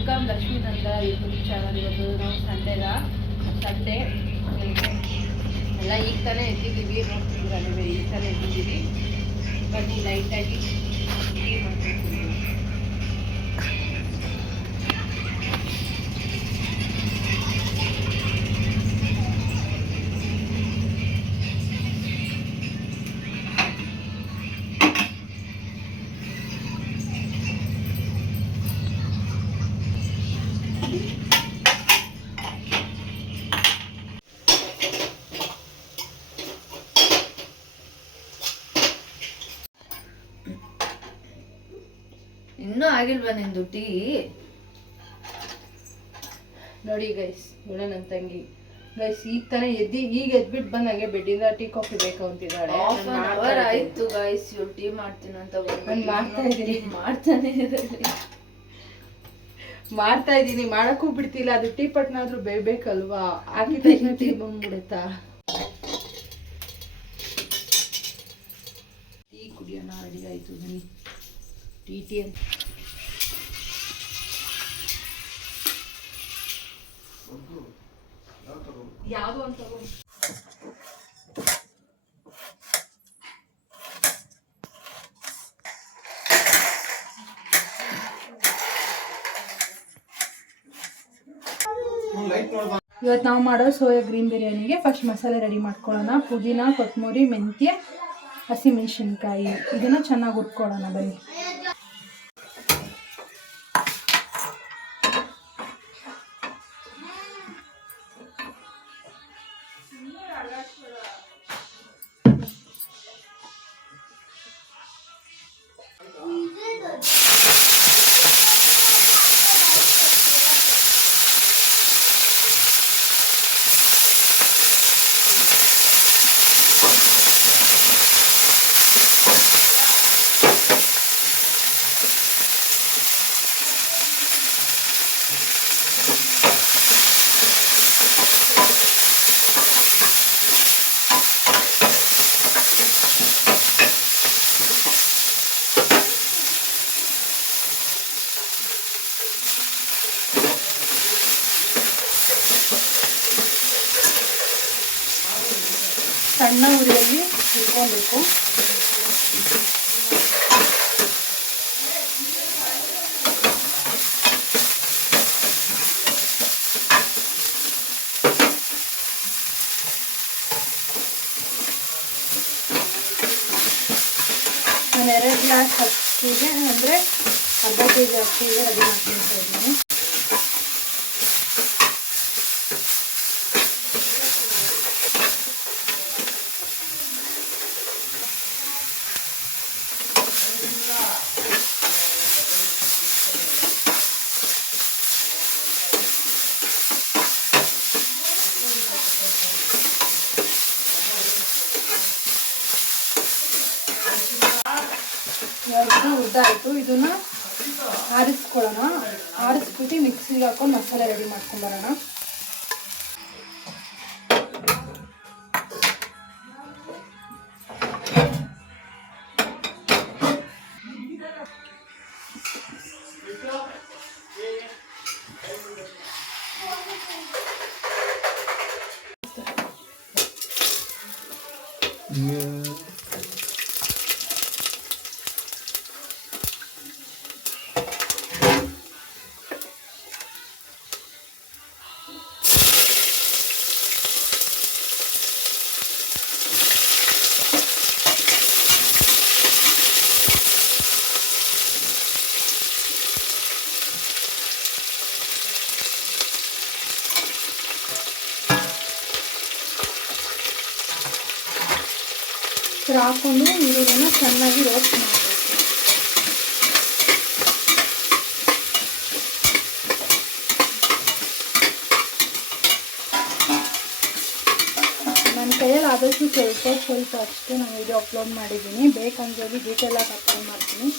Welcome Lakshmi ನಂದ YouTube channel. ಇವತ್ತು ನಾವು Sunday ಎಲ್ಲ ಈಗ ತಾನೇ ಎದ್ದಿದ್ದೀವಿ, ನೋಡ್ತಿದ್ದೀರ ನೀವೇ, ಈಗ ತಾನೇ ಎದ್ದಿದ್ದೀವಿ. ಬನ್ನಿ ಲೈಟಾಗಿ ಟೀ ಮಾಡ್ಕೊಳ್ತೀವಿ. ಇನ್ನೂ ಆಗಿಲ್ವಾ ನಿಂದು ಟೀ? ನೋಡಿ ಗೈಸ್, ಇವಳ ನನ್ನ ತಂಗಿ ಗೈಸ್ ಈಗ ತಾನೇ ಎದ್ಬಿಟ್ಟು ಬಂದು ನಂಗೆ ಬೆಡ್ಡಿಂದ ಟೀ ಕಾಫಿ ಬೇಕು ಅಂತಿದ್ದಾಳೆ. ಆಯ್ತು ಗೈಸ್, ಇವ್ರು ಟೀ ಮಾಡ್ತೀನಿ ಅಂತ ಮಾಡ್ತಾ ಇದ್ದೀನಿ. ಮಾಡಕ್ಕೂ ಬಿಡ್ತಿಲ್ಲ, ಅದು ಟೀ ಪಟ್ನಾದ್ರೂ ಬೇಕಲ್ವಾ, ಆಗಿದ ತಕ್ಷಣ ಟೀ ಬಂದ್ಬಿಡುತ್ತಾ. ಟೀ ಕುಡಿಯೋಣ, ರೆಡಿ ಆಯ್ತು ಬನ್ನಿ. ಟೀ ಅಂತ ಯಾವುದು ಅಂತ ಇವತ್ತು ನಾವು ಮಾಡೋ ಸೋಯಾ ಗ್ರೀನ್ ಬಿರಿಯಾನಿಗೆ ಫಸ್ಟ್ ಮಸಾಲೆ ರೆಡಿ ಮಾಡ್ಕೊಳ್ಳೋಣ. ಪುದೀನ, ಕೊತ್ತಂಬರಿ, ಮೆಂತ್ಯ, ಹಸಿಮೆಣಸಿನ್ಕಾಯಿ, ಇದನ್ನು ಚೆನ್ನಾಗಿ ಹುರ್ಕೊಳ್ಳೋಣ ಬನ್ನಿ. ಸಣ್ಣ ಉರಿಯಲ್ಲಿ ಹುರ್ಕೊಬೇಕು. ನಾನು 2 ಗ್ಲಾಸ್ ಅಕ್ಕಿಗೆ ಅಂದರೆ ಅರ್ಧ ಕೆಜಿ ಅಕ್ಕಿಗೆ ರೆಡಿ ಮಾಡ್ಕೊಳ್ತಾ ಇದ್ದೀನಿ. ಹುರಿದಾಯಿತು, ಇದನ್ನ ಆರಿಸ್ಕೊಳ್ಳೋಣ. ಆರಿಸ್ಬಿಟ್ಟು ಮಿಕ್ಸಿಗೆ ಹಾಕೊಂಡು ಮಸಾಲೆ ರೆಡಿ ಮಾಡ್ಕೊಂಬರೋಣ. ಹಾಕೊಂಡು ಈರುಳ್ಳಿನ ಚೆನ್ನಾಗಿ ರೋಸ್ಟ್ ಮಾಡಬೇಕು. ನನ್ನ ಕೈಯಲ್ಲಿ ಆದಷ್ಟು ಸ್ವಲ್ಪ ಅಷ್ಟೇ ನಾನು ವಿಡಿಯೋ ಅಪ್ಲೋಡ್ ಮಾಡಿದ್ದೀನಿ. ಬೇಕಂದ್ರೆ ಡೀಟೇಲಾಗಿ ಅಪ್ಲೋಡ್ ಮಾಡ್ತೀನಿ.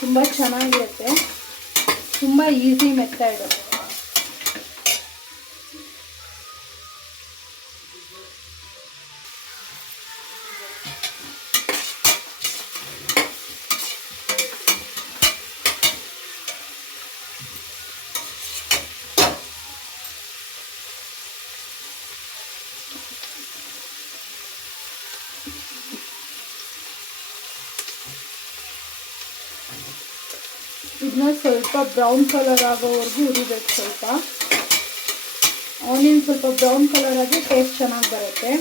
ತುಂಬ ಚೆನ್ನಾಗಿರುತ್ತೆ, ತುಂಬ ಈಸಿ ಮೆಥಡ್. ಇದನ್ನ ಸ್ವಲ್ಪ ಬ್ರೌನ್ ಕಲರ್ ಆಗೋವರೆಗೂ ಹುರಿಬೇಕು. ಸ್ವಲ್ಪ ಆನಿಯನ್ ಸ್ವಲ್ಪ ಬ್ರೌನ್ ಕಲರ್ ಆಗಿ ಟೇಸ್ಟ್ ಚೆನ್ನಾಗಿ ಬರುತ್ತೆ.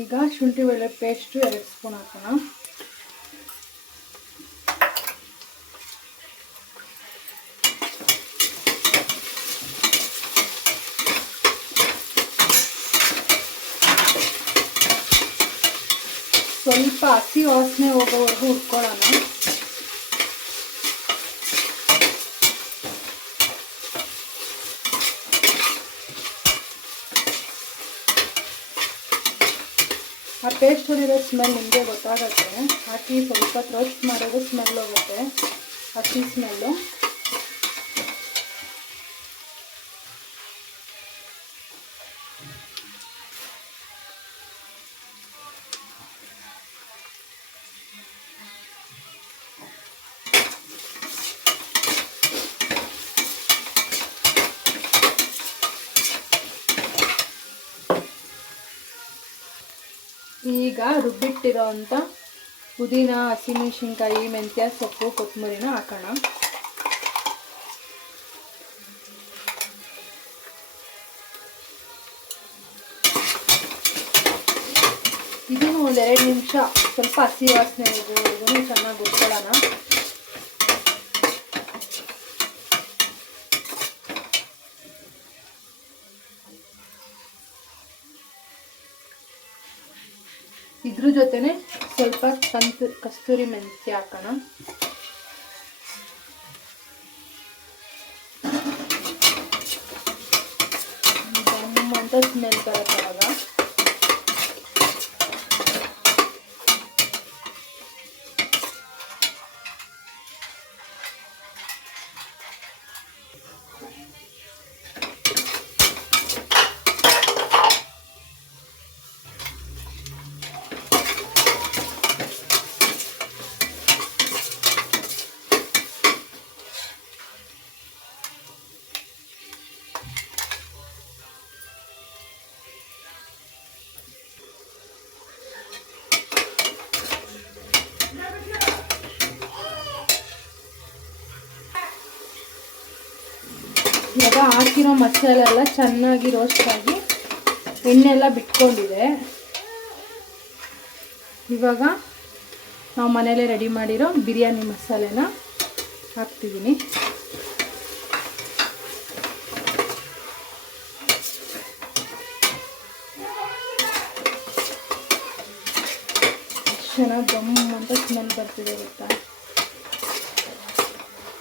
ಈಗ ಶುಂಠಿ ಬೆಳ್ಳುಳ್ಳಿ ಪೇಸ್ಟು 2 ಸ್ಪೂನ್ ಹಾಕೋಣ. ಸ್ವಲ್ಪ ಹಸಿ ವಾಸನೆ ಹೋಗೋವರೆಗೂ ಹುರ್ಕೊಳ್ಳೋಣ. ಆ ಪೇಸ್ಟ್ ಹೊಡಿರೋ ಸ್ಮೆಲ್ ನಿಮಗೆ ಗೊತ್ತಾಗುತ್ತೆ. ಹಾಕಿ ಸ್ವಲ್ಪ ರೋಸ್ಟ್ ಮಾಡೋದು ಸ್ಮೆಲ್ ಹೋಗುತ್ತೆ, ಹಸಿ ಸ್ಮೆಲ್ಲು. ಈಗ ರುಬ್ಬಿಟ್ಟಿರೋ ಅಂಥ ಪುದೀನ, ಹಸಿಮೆಣಸಿನ್ಕಾಯಿ, ಮೆಂತ್ಯ ಸೊಪ್ಪು, ಕೊತ್ತಂಬರಿನ ಹಾಕೋಣ. ಇದನ್ನು 1-2 ನಿಮಿಷ ಸ್ವಲ್ಪ ಹಸಿ ವಾಸನೆ ಇದನ್ನು ಚೆನ್ನಾಗಿ ಹುರ್ಕೊಳ್ಳೋಣ. ಇದ್ರ ಜೊತೆನೆ ಸ್ವಲ್ಪ ಕಸ್ತೂರಿ ಮೆಂತ್ಯ ಹಾಕೋಣ. ಅಂತ ಸ್ಮೆಲ್ ಬರುತ್ತೆ ಅವಾಗ. ಇವಾಗ ಹಾಕಿರೋ ಮಸಾಲೆ ಎಲ್ಲ ಚೆನ್ನಾಗಿ ರೋಸ್ಟ್ ಆಗಿ ಎಣ್ಣೆ ಎಲ್ಲ ಬಿಟ್ಕೊಂಡಿದೆ. ಇವಾಗ ನಾವು ಮನೇಲೆ ರೆಡಿ ಮಾಡಿರೋ ಬಿರಿಯಾನಿ ಮಸಾಲೆನ ಹಾಕ್ತಿದ್ದೀನಿ. ಚೆನ್ನಾಗಿ ಗಮ್ ಅಂತ ಸ್ಮೆಲ್ ಬರ್ತಿದೆ ಗೊತ್ತಾ.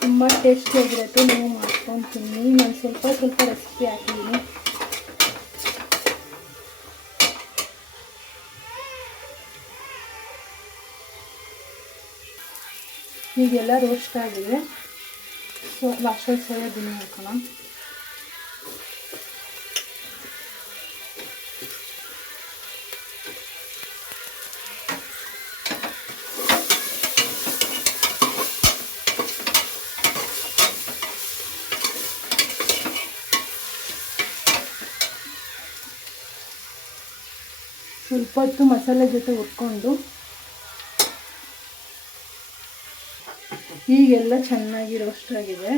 ತುಂಬ ಟೇಸ್ಟಿಯಾಗಿರುತ್ತೆ. ನೀವು ಮಾಡ್ಕೊಂಡು ತಿನ್ನಿ. ನಾನು ಸ್ವಲ್ಪ ರೆಸಿಪಿ ಹಾಕಿದ್ದೀನಿ. ಹೀಗೆಲ್ಲ ರೋಸ್ಟ್ ಆಗಿದೆ. ಲಾಸ್ಟಲ್ಲಿ ಸೋಯಾಬೀನ್ ಹಾಕೋಣ. ಸ್ವಲ್ಪ ಹೊತ್ತು ಮಸಾಲೆ ಜೊತೆ ಹುರ್ಕೊಂಡು ಈಗೆಲ್ಲ ಚೆನ್ನಾಗಿ ರೋಸ್ಟ್ ಆಗಿದೆ.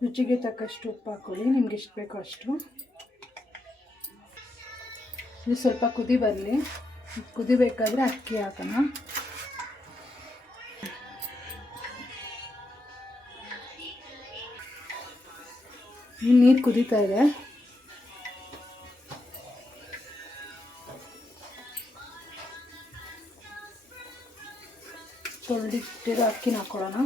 ರುಚಿಗೆ ತಕ್ಕಷ್ಟು ಉಪ್ಪು ಹಾಕೊಳ್ಳಿ, ನಿಮ್ಗೆ ಎಷ್ಟು ಬೇಕೋ ಅಷ್ಟು. ಇದು ಸ್ವಲ್ಪ ಕುದಿ ಬರಲಿ. ಕುದಿಬೇಕಾದ್ರೆ ಅಕ್ಕಿ ಹಾಕೋಣ. ನೀರು ಕುದೀತಾ ಇದೆ. ತೊಳೆದಿಟ್ಟಿರೋ ಅಕ್ಕಿನ ಹಾಕ್ಕೊಳ್ಳೋಣ.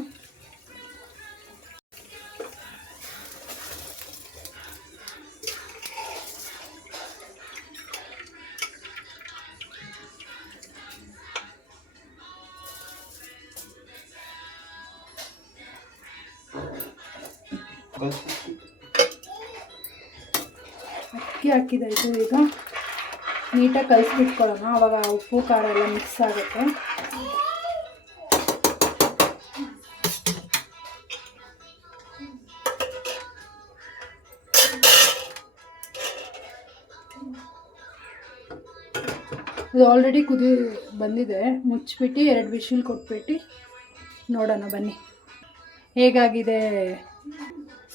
ಅಕ್ಕಿ ಹಾಕಿದಾಯ್ತು. ಈಗ ನೀಟಾಗಿ ಕಲಿಸ್ಬಿಟ್ಕೊಳ್ಳೋಣ. ಆವಾಗ ಉಪ್ಪು ಖಾರ ಎಲ್ಲ ಮಿಕ್ಸ್ ಆಗುತ್ತೆ. ಇದು ಆಲ್ರೆಡಿ ಕುದಿ ಬಂದಿದೆ. ಮುಚ್ಚಿಬಿಟ್ಟು 2 ವಿಶಿಲ್ ಕೊಟ್ಬಿಟ್ಟು ನೋಡೋಣ ಬನ್ನಿ ಹೇಗಾಗಿದೆ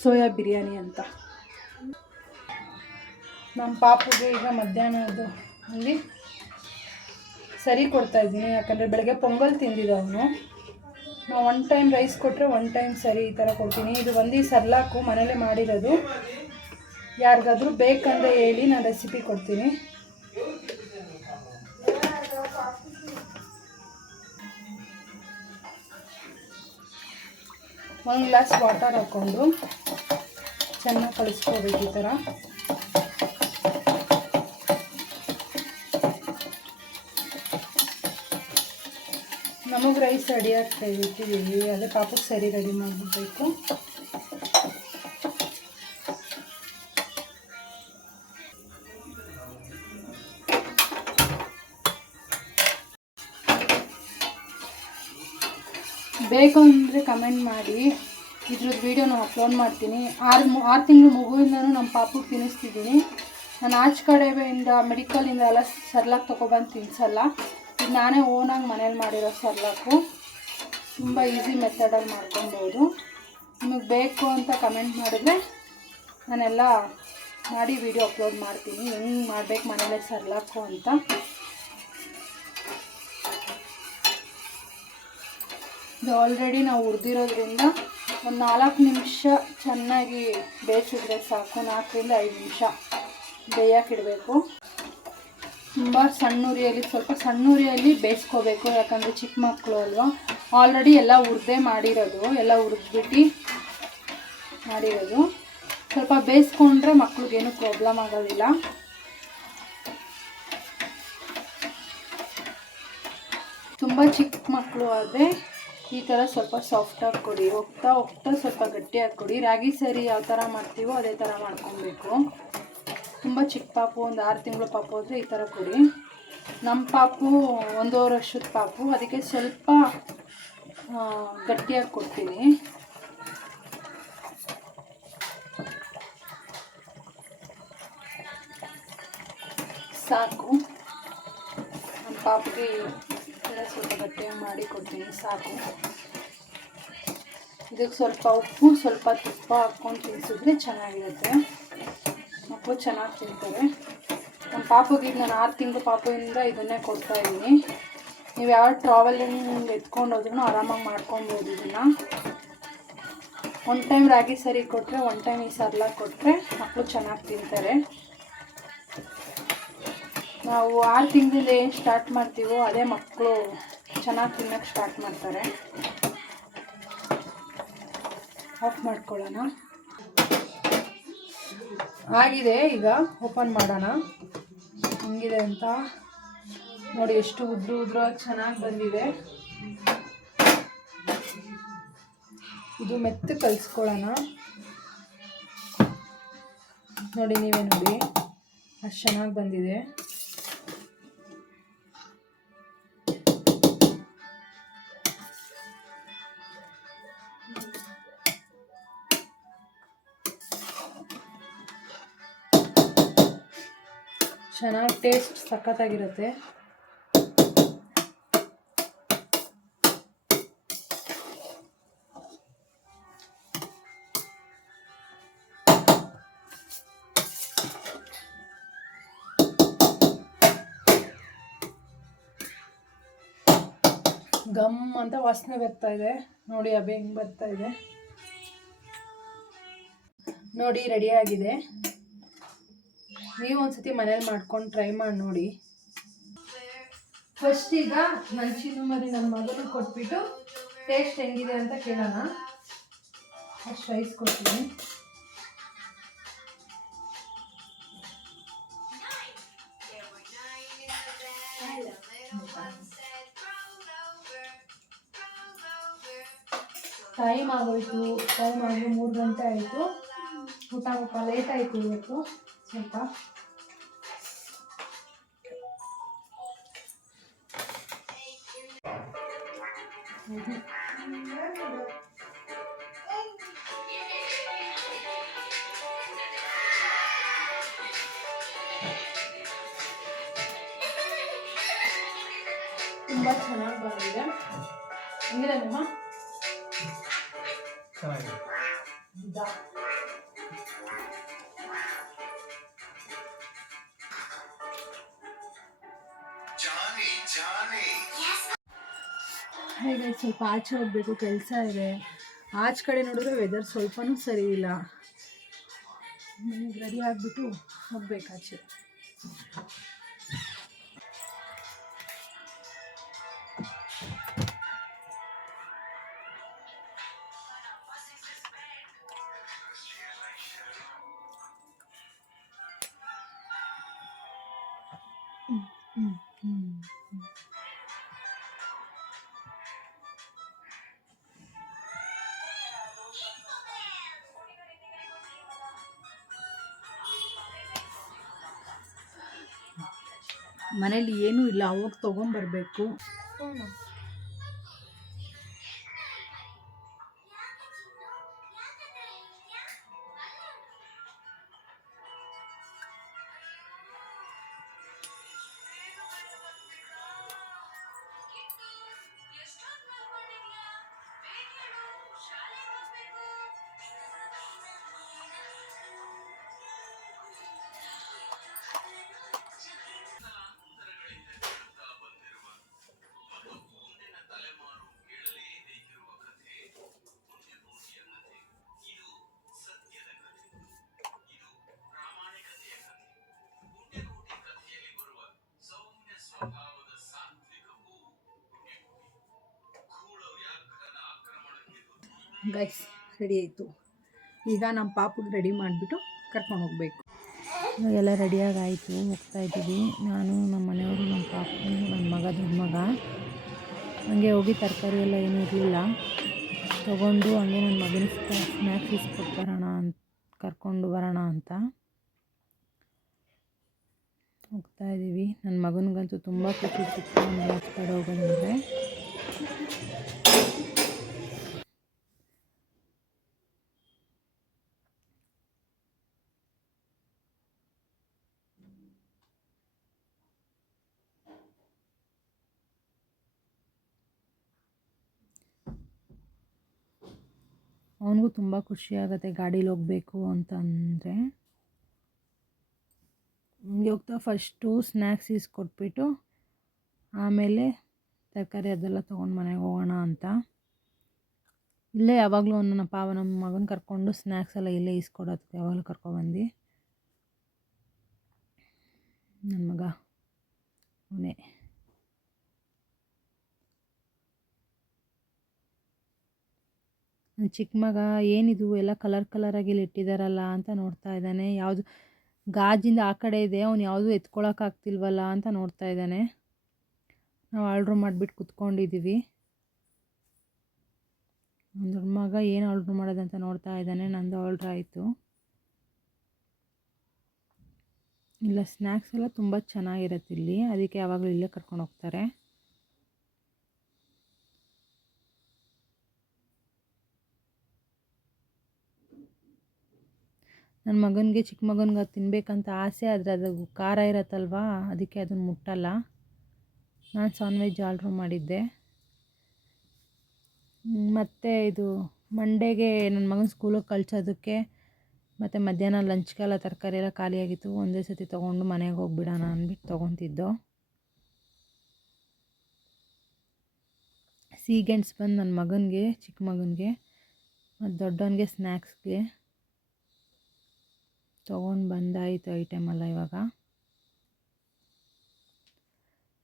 ಸೋಯಾ ಬಿರಿಯಾನಿ ಅಂತ. ನಮ್ಮ ಪಾಪುಗೆ ಈಗ ಮಧ್ಯಾಹ್ನದ್ದು ಅಲ್ಲಿ ಸರಿ ಕೊಡ್ತಾಯಿದ್ದೀನಿ. ಯಾಕಂದರೆ ಬೆಳಗ್ಗೆ ಪೊಂಗಲ್ ತಿಂದಿದ್ದ ಅವನು. ನಾವು 1 ಟೈಮ್ ರೈಸ್ ಕೊಟ್ಟರೆ 1 ಟೈಮ್ ಸರಿ ಈ ಥರ ಕೊಡ್ತೀನಿ. ಇದು ಒಂದು ಸರ್ಲಾಕು ಮನೇಲೇ ಮಾಡಿರೋದು. ಯಾರಿಗಾದರೂ ಬೇಕಂದರೆ ಹೇಳಿ, ನಾನು ರೆಸಿಪಿ ಕೊಡ್ತೀನಿ. ಒಂದು ಗ್ಲಾಸ್ ವಾಟರ್ ಹಾಕ್ಕೊಂಡು ಚೆನ್ನಾಗಿ ಕಲಿಸ್ಕೋಬೇಕು ಈ ಥರ. ನಮಗೆ ರೈಸ್ ರೆಡಿ ಆಗ್ತಾ ಇಟ್ಟಿದ್ದೀವಿ. ಅದೇ ಪಾಪಕ್ಕೆ ಸರಿ ರೆಡಿ ಮಾಡಿಬಿಡ್ಬೇಕು. ಬೇಕು ಅಂದರೆ ಕಮೆಂಟ್ ಮಾಡಿ, ಇದ್ರದ್ದು ವೀಡಿಯೋ ನಾನು ಅಪ್ಲೋಡ್ ಮಾಡ್ತೀನಿ. 6 ತಿಂಗಳು ಮಗುವಿಂದನೂ ನಮ್ಮ ಪಾಪುಗೆ ತಿನ್ನಿಸ್ತಿದ್ದೀನಿ. ನಾನು ಆಚೆ ಕಡೆಯಿಂದ ಮೆಡಿಕಲಿಂದ ಎಲ್ಲ ಸರ್ಲಾಕ್ ತೊಗೊಬಂದು ತಿನ್ನಿಸಲ್ಲ. ಇದು ನಾನೇ ಓನಾಗಿ ಮನೇಲಿ ಮಾಡಿರೋ ಸರ್ಲಾಕು. ತುಂಬ ಈಸಿ ಮೆಥಡಲ್ಲಿ ಮಾಡ್ಕೊಬೋದು. ನಿಮಗೆ ಬೇಕು ಅಂತ ಕಮೆಂಟ್ ಮಾಡಿದ್ರೆ ನಾನೆಲ್ಲ ಮಾಡಿ ವೀಡಿಯೋ ಅಪ್ಲೋಡ್ ಮಾಡ್ತೀನಿ, ಹೆಂಗೆ ಮಾಡಬೇಕು ಮನೇಲೇ ಸರ್ಲಾಕು ಅಂತ. ಇದು ಆಲ್ರೆಡಿ ನಾವು ಹುರಿದಿರೋದ್ರಿಂದ ಒಂದು 4 ನಿಮಿಷ ಚೆನ್ನಾಗಿ ಬೇಯಿಸಿದ್ರೆ ಸಾಕು. 4 ರಿಂದ 5 ನಿಮಿಷ ಬೇಯೋಕ್ಕಿಡಬೇಕು. ತುಂಬ ಸಣ್ಣ ಉರಿಯಲ್ಲಿ, ಸ್ವಲ್ಪ ಸಣ್ಣ ಉರಿಯಲ್ಲಿ ಬೇಯಿಸ್ಕೋಬೇಕು. ಯಾಕಂದರೆ ಚಿಕ್ಕ ಮಕ್ಕಳು ಅಲ್ವಾ. ಆಲ್ರೆಡಿ ಎಲ್ಲ ಹುರಿದೇ ಮಾಡಿರೋದು, ಎಲ್ಲ ಹುರಿದ್ಬಿಟ್ಟು ಮಾಡಿರೋದು. ಸ್ವಲ್ಪ ಬೇಯಿಸ್ಕೊಂಡ್ರೆ ಮಕ್ಳಿಗೇನು ಪ್ರಾಬ್ಲಮ್ ಆಗೋದಿಲ್ಲ. ತುಂಬ ಚಿಕ್ಕ ಮಕ್ಕಳು ಆದರೆ ಈ ಥರ ಸ್ವಲ್ಪ ಸಾಫ್ಟಾಗಿ ಕೊಡಿ. ಹೋಗ್ತಾ ಸ್ವಲ್ಪ ಗಟ್ಟಿಯಾಗಿ ಕೊಡಿ. ರಾಗಿ ಸರಿ ಯಾವ ಥರ ಮಾಡ್ತೀವೋ ಅದೇ ಥರ ಮಾಡ್ಕೊಬೇಕು. ತುಂಬ ಚಿಕ್ಕ ಪಾಪು, ಒಂದು 6 ತಿಂಗಳು ಪಾಪು ಆದರೆ ಈ ಥರ ಕೊಡಿ. ನಮ್ಮ ಪಾಪು 1.5 ವರ್ಷದ ಪಾಪು, ಅದಕ್ಕೆ ಸ್ವಲ್ಪ ಗಟ್ಟಿಯಾಗಿ ಕೊಡ್ತೀನಿ. ಸಾಕು, ನಮ್ಮ ಪಾಪಿಗೆ ಸ್ವಲ್ಪ ಗಟ್ಟಿಯಾಗಿ ಮಾಡಿ ಕೊಡ್ತೀನಿ, ಸಾಕು. ಇದಕ್ಕೆ ಸ್ವಲ್ಪ ಉಪ್ಪು, ಸ್ವಲ್ಪ ತುಪ್ಪ ಹಾಕ್ಕೊಂಡು ತಿನ್ನಿಸಿದ್ರೆ ಚೆನ್ನಾಗಿರುತ್ತೆ. ಮಕ್ಕಳು ಚೆನ್ನಾಗಿ ತಿಂತಾರೆ. ನಮ್ಮ ಪಾಪುಗೆ ಈಗ ನಾನು 6 ತಿಂಗಳು ಪಾಪುವಿಂದ ಇದನ್ನೇ ಕೊಡ್ತಾಯಿದ್ದೀನಿ. ನೀವು ಯಾವ ಟ್ರಾವೆಲಿಂಗ್ ಎತ್ಕೊಂಡು ಹೋದ್ರೂ ಆರಾಮಾಗಿ ಮಾಡ್ಕೊಬೋದು ಇದನ್ನು. 1 ಟೈಮ್ ರಾಗಿ ಸರಿ ಕೊಟ್ಟರೆ 1 ಟೈಮ್ ಈ ಸರ್ಲಾಕ್ ಕೊಟ್ಟರೆ ಮಕ್ಕಳು ಚೆನ್ನಾಗಿ ತಿಂತಾರೆ. ನಾವು 6 ತಿಂಗಳಿಂದ ಏನು ಸ್ಟಾರ್ಟ್ ಮಾಡ್ತೀವೋ ಅದೇ ಮಕ್ಕಳು ಚೆನ್ನಾಗಿ ತಿನ್ನೋಕ್ಕೆ ಸ್ಟಾರ್ಟ್ ಮಾಡ್ತಾರೆ. ಆಫ್ ಮಾಡ್ಕೊಳ್ಳೋಣ. ಆಗಿದೆ, ಈಗ ಓಪನ್ ಮಾಡೋಣ ಹೆಂಗಿದೆ ಅಂತ ನೋಡಿ. ಎಷ್ಟು ಉದ್ರೂ ಚೆನ್ನಾಗಿ ಬಂದಿದೆ. ಇದು ಮೆತ್ತ ಕಲಿಸ್ಕೊಳ್ಳೋಣ. ನೋಡಿ, ನೀವೇ ನೋಡಿ ಅಷ್ಟು ಚೆನ್ನಾಗಿ ಬಂದಿದೆ. ಚೆನ್ನಾಗಿ ಟೇಸ್ಟ್ ಸಖತ್ತಾಗಿರುತ್ತೆ. ಗಮ್ ಅಂತ ವಾಸನೆ ಬರ್ತಾ ಇದೆ ನೋಡಿ. ಅಬೆ ಹೆಂಗೆ ಬರ್ತಾ ಇದೆ ನೋಡಿ. ರೆಡಿಯಾಗಿದೆ. ನೀವು ಒಂದ್ಸತಿ ಮನೇಲಿ ಮಾಡ್ಕೊಂಡು ಟ್ರೈ ಮಾಡಿ ನೋಡಿ. ಫಸ್ಟ್ ಈಗ ನನ್ನ ಚಿನ್ನು ಮರಿ ನನ್ನ ಮಗನಿಗೆ ಕೊಟ್ಬಿಟ್ಟು ಟೇಸ್ಟ್ ಹೆಂಗಿದೆ ಅಂತ ಕೇಳೋಣ. ಅಷ್ಟು ರೈಸ್ ಕೊಡ್ತೀನಿ. ಟೈಮ್ ಆಗೋಯ್ತು, ಟೈಮ್ ಆಗಿ 3 ಗಂಟೆ ಆಯಿತು. ಊಟ ಲೇಟ್ ಆಯಿತು ಇವತ್ತು ಸ್ವಲ್ಪ. ತುಂಬ ಚೆನ್ನಾಗಿ ಬಂದಿದೆ. ಹೆಂಗಿದೆ ನಿಮ್ಮ ಹೇಗೆ? ಸ್ವಲ್ಪ ಆಚೆ ಹೋಗ್ಬೇಕು, ಕೆಲಸ ಇದೆ. ಆಚೆ ಕಡೆ ನೋಡಿದ್ರೆ ವೆದರ್ ಸ್ವಲ್ಪನೂ ಸರಿ ಇಲ್ಲ. ರೆಡಿ ಆಗಿಬಿಟ್ಟು ಹೋಗ್ಬೇಕು ಆಚೆ. ಮನೇಲಿ ಏನೂ ಇಲ್ಲ, ಹೋಗಿ ತೊಗೊಂಬರ್ಬೇಕು. ಗೈಸ್ ರೆಡಿ ಆಯಿತು. ಈಗ ನಮ್ಮ ಪಾಪುಗೆ ರೆಡಿ ಮಾಡಿಬಿಟ್ಟು ಕರ್ಕೊಂಡು ಹೋಗ್ಬೇಕು. ಎಲ್ಲ ರೆಡಿಯಾಗಿ ಆಯಿತು, ಹೋಗ್ತಾಯಿದ್ದೀವಿ. ನಾನು, ನಮ್ಮ ಮನೆಯವರು, ನಮ್ಮ ಪಾಪು, ನನ್ನ ಮಗ, ದೊಡ್ಡ ಮಗ. ಹಂಗೆ ಹೋಗಿ ತರಕಾರಿ ಎಲ್ಲ ಏನೂ ಇರಲಿಲ್ಲ, ತೊಗೊಂಡು ಹಂಗೆ ನನ್ನ ಮಗನ ಸ್ನ್ಯಾಕ್ಸ್ ಇಸ್ಕೊಟ್ಟು ಬರೋಣ ಅಂತ ಕರ್ಕೊಂಡು ಬರೋಣ ಅಂತ ಹೋಗ್ತಾಯಿದ್ದೀವಿ. ನನ್ನ ಮಗನಿಗಂತೂ ತುಂಬ ಖುಷಿ ಸಿಕ್ತು ಒಂದು ಆಚೆ ಕಡೆ ಹೋಗೋದಂದರೆ. ಅವನಿಗೂ ತುಂಬ ಖುಷಿಯಾಗುತ್ತೆ ಗಾಡೀಲಿ ಹೋಗಬೇಕು ಅಂತಂದರೆ. ಹಂಗೆ ಹೋಗ್ತಾ ಫಸ್ಟು ಸ್ನ್ಯಾಕ್ಸ್ ಇಸ್ಕೊಟ್ಬಿಟ್ಟು ಆಮೇಲೆ ತರಕಾರಿ ಅದೆಲ್ಲ ತೊಗೊಂಡು ಮನೆಗೆ ಹೋಗೋಣ ಅಂತ. ಇಲ್ಲೇ ಯಾವಾಗಲೂ ನಮ್ಮ ಮಗನ ಕರ್ಕೊಂಡು ಸ್ನ್ಯಾಕ್ಸ್ ಎಲ್ಲ ಇಲ್ಲೇ ಇಸ್ಕೊಡೋದಕ್ಕೆ ಯಾವಾಗಲೂ ಕರ್ಕೊಬಂದು. ನನ್ನ ಮಗ ಅವನೇ. ನನ್ನ ಚಿಕ್ಕ ಮಗ ಏನಿದು ಎಲ್ಲ ಕಲರಾಗಿ ಇಲ್ಲಿ ಇಟ್ಟಿದ್ದಾರಲ್ಲ ಅಂತ ನೋಡ್ತಾ ಇದ್ದಾನೆ. ಯಾವುದು ಗಾಜಿಂದ ಆ ಕಡೆ ಇದೆ, ಅವ್ನು ಯಾವುದೂ ಎತ್ಕೊಳಕ್ಕಾಗ್ತಿಲ್ವಲ್ಲ ಅಂತ ನೋಡ್ತಾ ಇದ್ದಾನೆ. ನಾವು ಆರ್ಡ್ರ್ ಮಾಡಿಬಿಟ್ಟು ಕುತ್ಕೊಂಡಿದ್ದೀವಿ. ನನ್ನ ದೊಡ್ಡ ಮಗ ಏನು ಆರ್ಡ್ರ್ ಮಾಡೋದಂತ ನೋಡ್ತಾ ಇದ್ದಾನೆ. ನಂದು ಆರ್ಡ್ರ್ ಆಯಿತು. ಇಲ್ಲ ಸ್ನ್ಯಾಕ್ಸ್ ಎಲ್ಲ ತುಂಬ ಚೆನ್ನಾಗಿರುತ್ತೆ ಇಲ್ಲಿ, ಅದಕ್ಕೆ ಯಾವಾಗಲೂ ಇಲ್ಲೇ ಕರ್ಕೊಂಡು ಹೋಗ್ತಾರೆ. ನನ್ನ ಮಗನಿಗೆ, ಚಿಕ್ಕ ಮಗನಿಗೆ ಅದು ತಿನ್ನಬೇಕಂತ ಆಸೆ, ಆದರೆ ಅದು ಖಾರ ಇರತ್ತಲ್ವ, ಅದಕ್ಕೆ ಅದನ್ನು ಮುಟ್ಟಲ್ಲ. ನಾನು ನಾನ್ ವೆಜ್ ಆರ್ಡ್ರ್ ಮಾಡಿದ್ದೆ. ಮತ್ತು ಇದು ಮಂಡೇಗೆ ನನ್ನ ಮಗನ ಸ್ಕೂಲಿಗೆ ಕಳ್ಸೋದಕ್ಕೆ ಮತ್ತು ಮಧ್ಯಾಹ್ನ ಲಂಚ್ಗೆಲ್ಲ ತರಕಾರಿ ಎಲ್ಲ ಖಾಲಿಯಾಗಿತ್ತು. ಒಂದೇ ಸತಿ ತೊಗೊಂಡು ಮನೆಗೆ ಹೋಗಿಬಿಡೋಣ ಅಂದ್ಬಿಟ್ಟು ತೊಗೊತಿದ್ದೋ. ಸೀಗೆಂಡ್ಸ್ ಬಂದು ನನ್ನ ಮಗನಿಗೆ, ಚಿಕ್ಕ ಮಗನಿಗೆ ಮತ್ತು ದೊಡ್ಡವನಿಗೆ ಸ್ನ್ಯಾಕ್ಸ್ಗೆ ತೊಗೊಂಡು ಬಂದಾಯಿತು ಐಟಮೆಲ್ಲ. ಇವಾಗ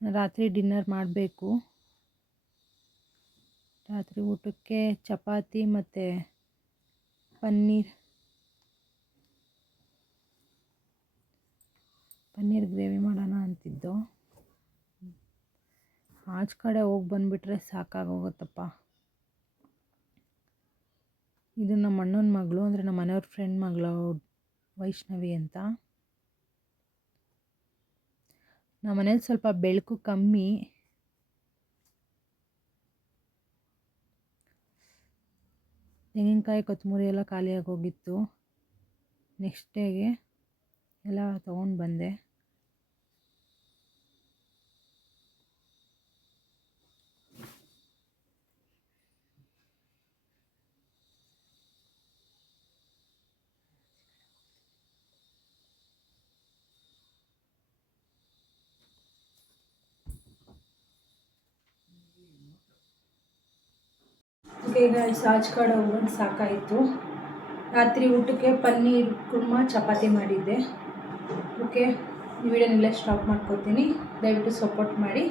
ರಾತ್ರಿ ಡಿನ್ನರ್ ಮಾಡಬೇಕು. ರಾತ್ರಿ ಊಟಕ್ಕೆ ಚಪಾತಿ ಮತ್ತು ಪನ್ನೀರ್ ಗ್ರೇವಿ ಮಾಡೋಣ ಅಂತಿದ್ದು. ಆಚೆ ಕಡೆ ಹೋಗಿ ಬಂದುಬಿಟ್ರೆ ಸಾಕಾಗೋಗುತ್ತಪ್ಪ. ಇದು ನಮ್ಮ ಅಣ್ಣನ ಮಗಳು, ಅಂದರೆ ನಮ್ಮ ಮನೆಯವ್ರ ಫ್ರೆಂಡ್ ಮಗಳು ವೈಷ್ಣವಿ ಅಂತ. ನಮ್ಮ ಮನೇಲಿ ಸ್ವಲ್ಪ ಬೆಳಕು ಕಮ್ಮಿ. ತೆಂಗಿನಕಾಯಿ ಕೊತ್ತಂಬರಿ ಎಲ್ಲ ಖಾಲಿಯಾಗಿ ಹೋಗಿತ್ತು. ನೆಕ್ಸ್ಟ್ ಡೇಗೆ ಎಲ್ಲ ತೊಗೊಂಡು ಬಂದೆ. ಈಗ ಆಚೆ ಕಡೆ ಹೋಗೋದು ಸಾಕಾಯಿತು. ರಾತ್ರಿ ಊಟಕ್ಕೆ ಪನ್ನೀರ್ ಕುರ್ಮಾ ಚಪಾತಿ ಮಾಡಿದ್ದೆ. ಓಕೆ, ಈ ವಿಡಿಯೋನೆಲ್ಲ ಸ್ಟಾಪ್ ಮಾಡ್ಕೋತೀನಿ. ದಯವಿಟ್ಟು ಸಪೋರ್ಟ್ ಮಾಡಿ.